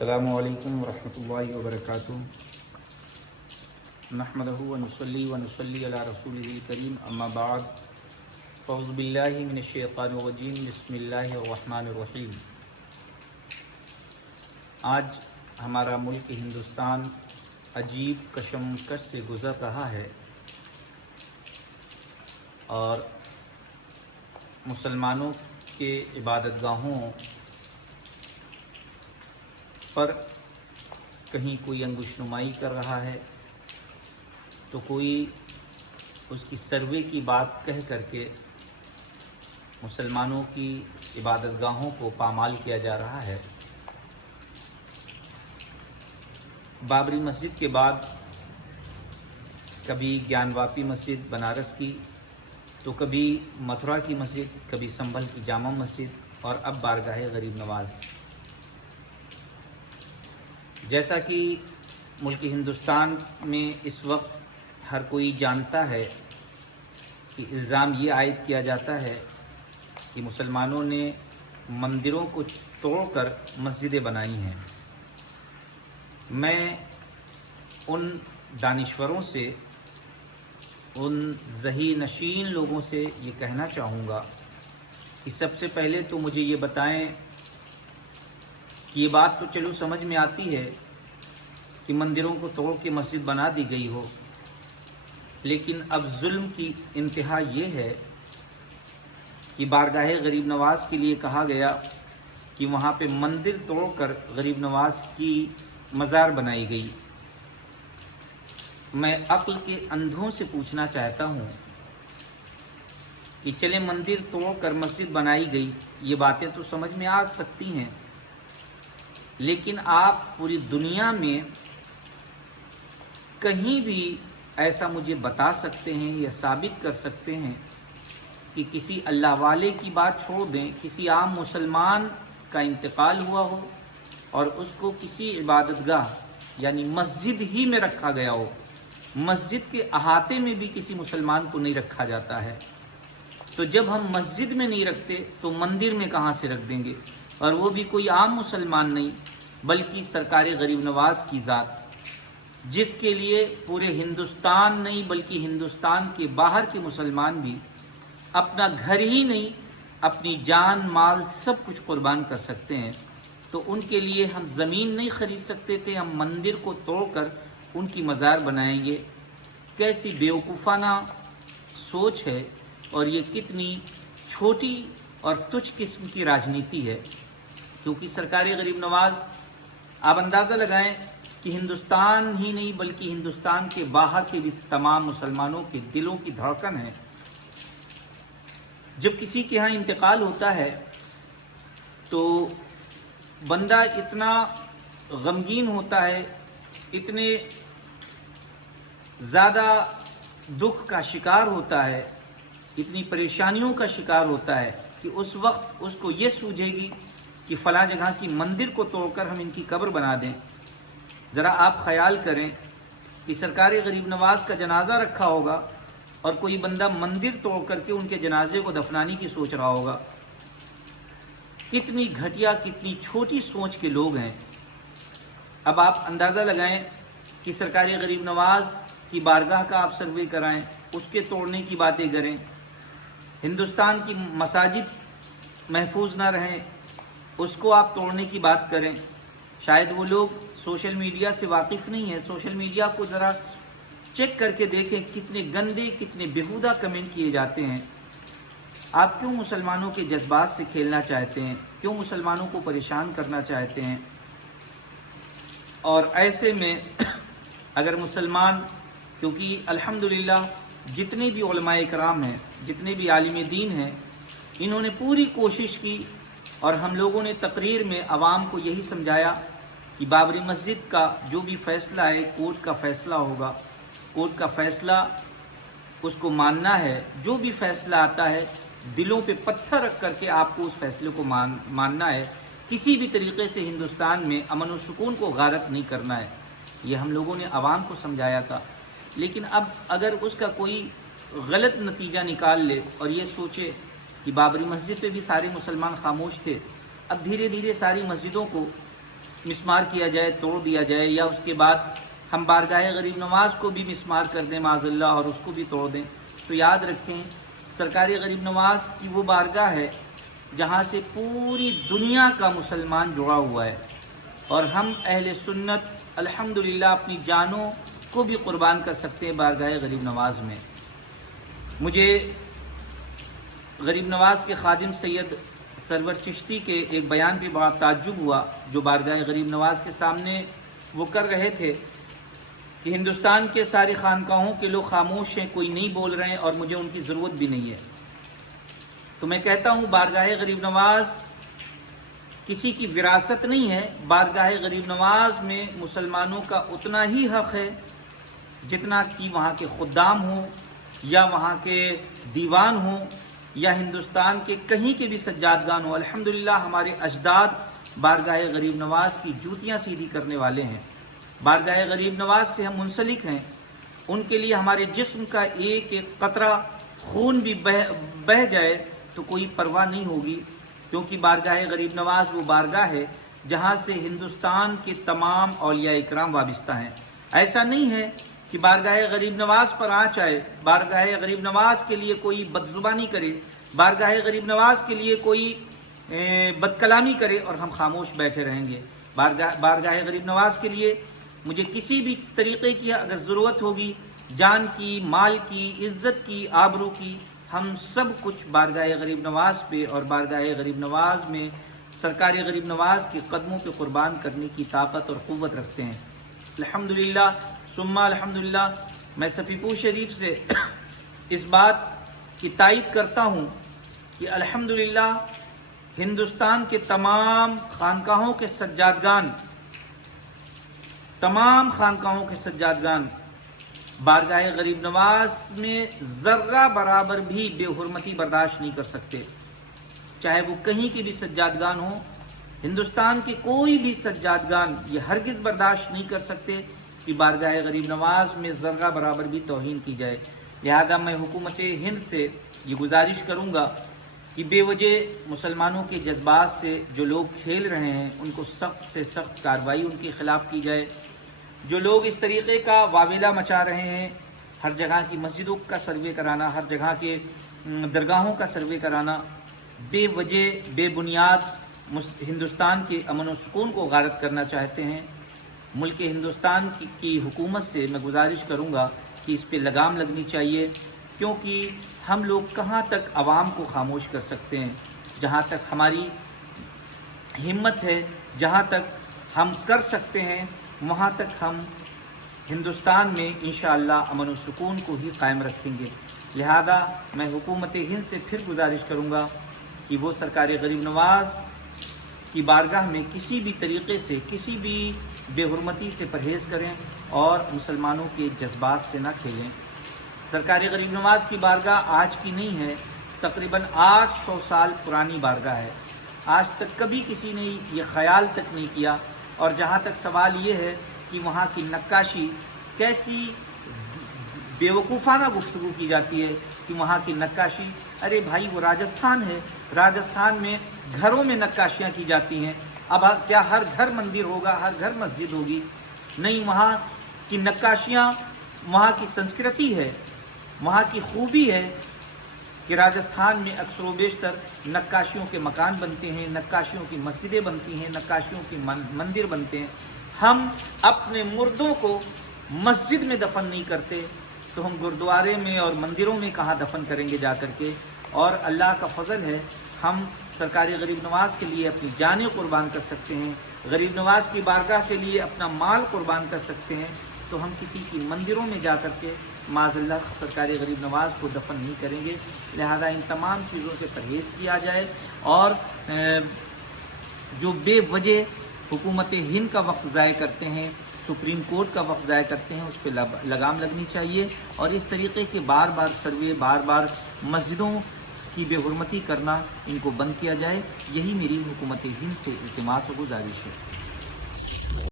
السلام علیکم ورحمۃ اللہ وبرکاتہ۔ نحمدہ ونصلی علی رسولہ الکریم، اما بعد، فاعوذ باللہ من الشیطان الرجیم، بسم اللہ الرحمن الرحیم۔ آج ہمارا ملک ہندوستان عجیب کشمکش سے گزر رہا ہے اور مسلمانوں کے عبادت گاہوں پر کہیں کوئی انگوش نمائی کر رہا ہے تو کوئی اس کی سروے کی بات کہہ کر کے مسلمانوں کی عبادت گاہوں کو پامال کیا جا رہا ہے۔ بابری مسجد کے بعد کبھی گیان واپی مسجد بنارس کی، تو کبھی متھرا کی مسجد، کبھی سنبھل کی جامع مسجد اور اب بارگاہ غریب نواز۔ جیسا کہ ملک ہندوستان میں اس وقت ہر کوئی جانتا ہے کہ الزام یہ عائد کیا جاتا ہے کہ مسلمانوں نے مندروں کو توڑ کر مسجدیں بنائی ہیں۔ میں ان دانشوروں سے، ان ذہین نشین لوگوں سے یہ کہنا چاہوں گا کہ سب سے پہلے تو مجھے یہ بتائیں کہ یہ بات تو چلو سمجھ میں آتی ہے کہ مندروں کو توڑ کے مسجد بنا دی گئی ہو، لیکن اب ظلم کی انتہا یہ ہے کہ بارگاہ غریب نواز کے لیے کہا گیا کہ وہاں پہ مندر توڑ کر غریب نواز کی مزار بنائی گئی۔ میں عقل کے اندھوں سے پوچھنا چاہتا ہوں کہ چلے مندر توڑ کر مسجد بنائی گئی، یہ باتیں تو سمجھ میں آ سکتی ہیں، لیکن آپ پوری دنیا میں کہیں بھی ایسا مجھے بتا سکتے ہیں یا ثابت کر سکتے ہیں کہ کسی اللہ والے کی بات چھوڑ دیں، کسی عام مسلمان کا انتقال ہوا ہو اور اس کو کسی عبادت گاہ یعنی مسجد ہی میں رکھا گیا ہو؟ مسجد کے احاطے میں بھی کسی مسلمان کو نہیں رکھا جاتا ہے، تو جب ہم مسجد میں نہیں رکھتے تو مندر میں کہاں سے رکھ دیں گے؟ اور وہ بھی کوئی عام مسلمان نہیں بلکہ سرکار غریب نواز کی ذات، جس کے لیے پورے ہندوستان نہیں بلکہ ہندوستان کے باہر کے مسلمان بھی اپنا گھر ہی نہیں، اپنی جان مال سب کچھ قربان کر سکتے ہیں۔ تو ان کے لیے ہم زمین نہیں خرید سکتے تھے، ہم مندر کو توڑ کر ان کی مزار بنائیں گے؟ کیسی بیوقوفانہ سوچ ہے، اور یہ کتنی چھوٹی اور تچھ قسم کی راجنیتی ہے، کیونکہ سرکار غریب نواز، آپ اندازہ لگائیں کہ ہندوستان ہی نہیں بلکہ ہندوستان کے باہر کے بھی تمام مسلمانوں کے دلوں کی دھڑکن ہے۔ جب کسی کے ہاں انتقال ہوتا ہے تو بندہ اتنا غمگین ہوتا ہے، اتنے زیادہ دکھ کا شکار ہوتا ہے، اتنی پریشانیوں کا شکار ہوتا ہے کہ اس وقت اس کو یہ سوجھے گی کہ فلاں جگہ کی مندر کو توڑ کر ہم ان کی قبر بنا دیں۔ ذرا آپ خیال کریں کہ سرکار غریب نواز کا جنازہ رکھا ہوگا اور کوئی بندہ مندر توڑ کر کے ان کے جنازے کو دفنانے کی سوچ رہا ہوگا۔ کتنی گھٹیا، کتنی چھوٹی سوچ کے لوگ ہیں۔ اب آپ اندازہ لگائیں کہ سرکار غریب نواز کی بارگاہ کا آپ سروے کرائیں، اس کے توڑنے کی باتیں کریں، ہندوستان کی مساجد محفوظ نہ رہیں، اس کو آپ توڑنے کی بات کریں۔ شاید وہ لوگ سوشل میڈیا سے واقف نہیں ہیں، سوشل میڈیا کو ذرا چیک کر کے دیکھیں کتنے گندے، کتنے بیہودہ کمنٹ کیے جاتے ہیں۔ آپ کیوں مسلمانوں کے جذبات سے کھیلنا چاہتے ہیں؟ کیوں مسلمانوں کو پریشان کرنا چاہتے ہیں؟ اور ایسے میں اگر مسلمان، کیونکہ الحمدللہ جتنے بھی علماء کرام ہیں، جتنے بھی عالم دین ہیں، انہوں نے پوری کوشش کی، اور ہم لوگوں نے تقریر میں عوام کو یہی سمجھایا کہ بابری مسجد کا جو بھی فیصلہ ہے کورٹ کا فیصلہ ہوگا، کورٹ کا فیصلہ اس کو ماننا ہے، جو بھی فیصلہ آتا ہے دلوں پہ پتھر رکھ کر کے آپ کو اس فیصلے کو ماننا ہے، کسی بھی طریقے سے ہندوستان میں امن و سکون کو غارت نہیں کرنا ہے۔ یہ ہم لوگوں نے عوام کو سمجھایا تھا، لیکن اب اگر اس کا کوئی غلط نتیجہ نکال لے اور یہ سوچے کہ بابری مسجد پہ بھی سارے مسلمان خاموش تھے، اب دھیرے دھیرے ساری مسجدوں کو مسمار کیا جائے، توڑ دیا جائے، یا اس کے بعد ہم بارگاہ غریب نواز کو بھی مسمار کر دیں معاذ اللہ اور اس کو بھی توڑ دیں، تو یاد رکھیں سرکار غریب نواز کی وہ بارگاہ ہے جہاں سے پوری دنیا کا مسلمان جڑا ہوا ہے، اور ہم اہل سنت الحمدللہ اپنی جانوں کو بھی قربان کر سکتے ہیں بارگاہ غریب نواز میں۔ مجھے غریب نواز کے خادم سید سرور چشتی کے ایک بیان پہ بڑا تعجب ہوا جو بارگاہ غریب نواز کے سامنے وہ کر رہے تھے کہ ہندوستان کے ساری خانقاہوں کے لوگ خاموش ہیں، کوئی نہیں بول رہے ہیں اور مجھے ان کی ضرورت بھی نہیں ہے۔ تو میں کہتا ہوں بارگاہ غریب نواز کسی کی وراثت نہیں ہے، بارگاہ غریب نواز میں مسلمانوں کا اتنا ہی حق ہے جتنا کہ وہاں کے خدام ہوں یا وہاں کے دیوان ہوں یا ہندوستان کے کہیں کے بھی سجادگان ہوں۔ الحمدللہ ہمارے اجداد بارگاہ غریب نواز کی جوتیاں سیدھی کرنے والے ہیں، بارگاہ غریب نواز سے ہم منسلک ہیں، ان کے لیے ہمارے جسم کا ایک ایک قطرہ خون بھی بہہ جائے تو کوئی پرواہ نہیں ہوگی، کیونکہ بارگاہ غریب نواز وہ بارگاہ ہے جہاں سے ہندوستان کے تمام اولیاء اکرام وابستہ ہیں۔ ایسا نہیں ہے کہ بارگاہ غریب نواز پر آنچ آئے، بارگاہ غریب نواز کے لیے کوئی بدزبانی کرے، بارگاہ غریب نواز کے لیے کوئی بد کلامی کرے اور ہم خاموش بیٹھے رہیں گے۔ بارگاہ غریب نواز کے لیے مجھے کسی بھی طریقے کی اگر ضرورت ہوگی، جان کی، مال کی، عزت کی، آبرو کی، ہم سب کچھ بارگاہ غریب نواز پہ اور بارگاہ غریب نواز میں سرکار غریب نواز کے قدموں پہ قربان کرنے کی طاقت اور قوت رکھتے ہیں۔ الحمدللہ ثم الحمدللہ میں صفی پور شریف سے اس بات کی تائید کرتا ہوں کہ الحمدللہ ہندوستان کے تمام خانقاہوں کے سجادگان بارگاہ غریب نواز میں ذرہ برابر بھی بے حرمتی برداشت نہیں کر سکتے، چاہے وہ کہیں کے بھی سجادگان ہوں۔ ہندوستان کے کوئی بھی سجادگان یہ ہرگز برداشت نہیں کر سکتے کہ بارگاہ غریب نواز میں ذرہ برابر بھی توہین کی جائے۔ لہذا میں حکومت ہند سے یہ گزارش کروں گا کہ بے وجہ مسلمانوں کے جذبات سے جو لوگ کھیل رہے ہیں ان کو سخت سے سخت کارروائی ان کے خلاف کی جائے۔ جو لوگ اس طریقے کا واویلا مچا رہے ہیں، ہر جگہ کی مسجدوں کا سروے کرانا، ہر جگہ کے درگاہوں کا سروے کرانا، بے وجہ بے بنیاد ہندوستان کے امن و سکون کو غارت کرنا چاہتے ہیں، ملک ہندوستان کی حکومت سے میں گزارش کروں گا کہ اس پہ لگام لگنی چاہیے، کیونکہ ہم لوگ کہاں تک عوام کو خاموش کر سکتے ہیں۔ جہاں تک ہماری ہمت ہے، جہاں تک ہم کر سکتے ہیں، وہاں تک ہم ہندوستان میں انشاءاللہ امن و سکون کو ہی قائم رکھیں گے۔ لہذا میں حکومت ہند سے پھر گزارش کروں گا کہ وہ سرکار غریب نواز کی بارگاہ میں کسی بھی طریقے سے کسی بھی بے حرمتی سے پرہیز کریں اور مسلمانوں کے جذبات سے نہ کھیلیں۔ سرکار غریب نواز کی بارگاہ آج کی نہیں ہے، تقریباً 800 سال پرانی بارگاہ ہے۔ آج تک کبھی کسی نے یہ خیال تک نہیں کیا، اور جہاں تک سوال یہ ہے کہ وہاں کی نقاشی کیسی بیوقوفانہ گفتگو کی جاتی ہے کہ وہاں کی نقاشی، ارے بھائی وہ راجستھان ہے، راجستھان میں گھروں میں نقاشیاں کی جاتی ہیں، اب کیا ہر گھر مندر ہوگا، ہر گھر مسجد ہوگی؟ نہیں، وہاں کی نقاشیاں وہاں کی سنسکرتی ہے، وہاں کی خوبی ہے کہ راجستھان میں اکثر و بیشتر نقاشیوں کے مکان بنتے ہیں، نقاشیوں کی مسجدیں بنتی ہیں، نقاشیوں کے مندر بنتے ہیں۔ ہم اپنے مردوں کو مسجد میں دفن نہیں کرتے تو ہم گردوارے میں اور مندروں میں کہاں دفن کریں گے جا کر کے؟ اور اللہ کا فضل ہے ہم سرکار غریب نواز کے لیے اپنی جانیں قربان کر سکتے ہیں، غریب نواز کی بارگاہ کے لیے اپنا مال قربان کر سکتے ہیں، تو ہم کسی کی مندروں میں جا کر کے معاذ اللہ سرکار غریب نواز کو دفن نہیں کریں گے۔ لہذا ان تمام چیزوں سے پرہیز کیا جائے، اور جو بے وجہ حکومت ہند کا وقت ضائع کرتے ہیں، سپریم کورٹ کا وقت ضائع کرتے ہیں، اس پہ لگام لگنی چاہیے، اور اس طریقے کے بار بار سروے، بار بار مسجدوں کی بے حرمتی کرنا ان کو بند کیا جائے۔ یہی میری حکومت ہند سے التماس و گزارش ہے۔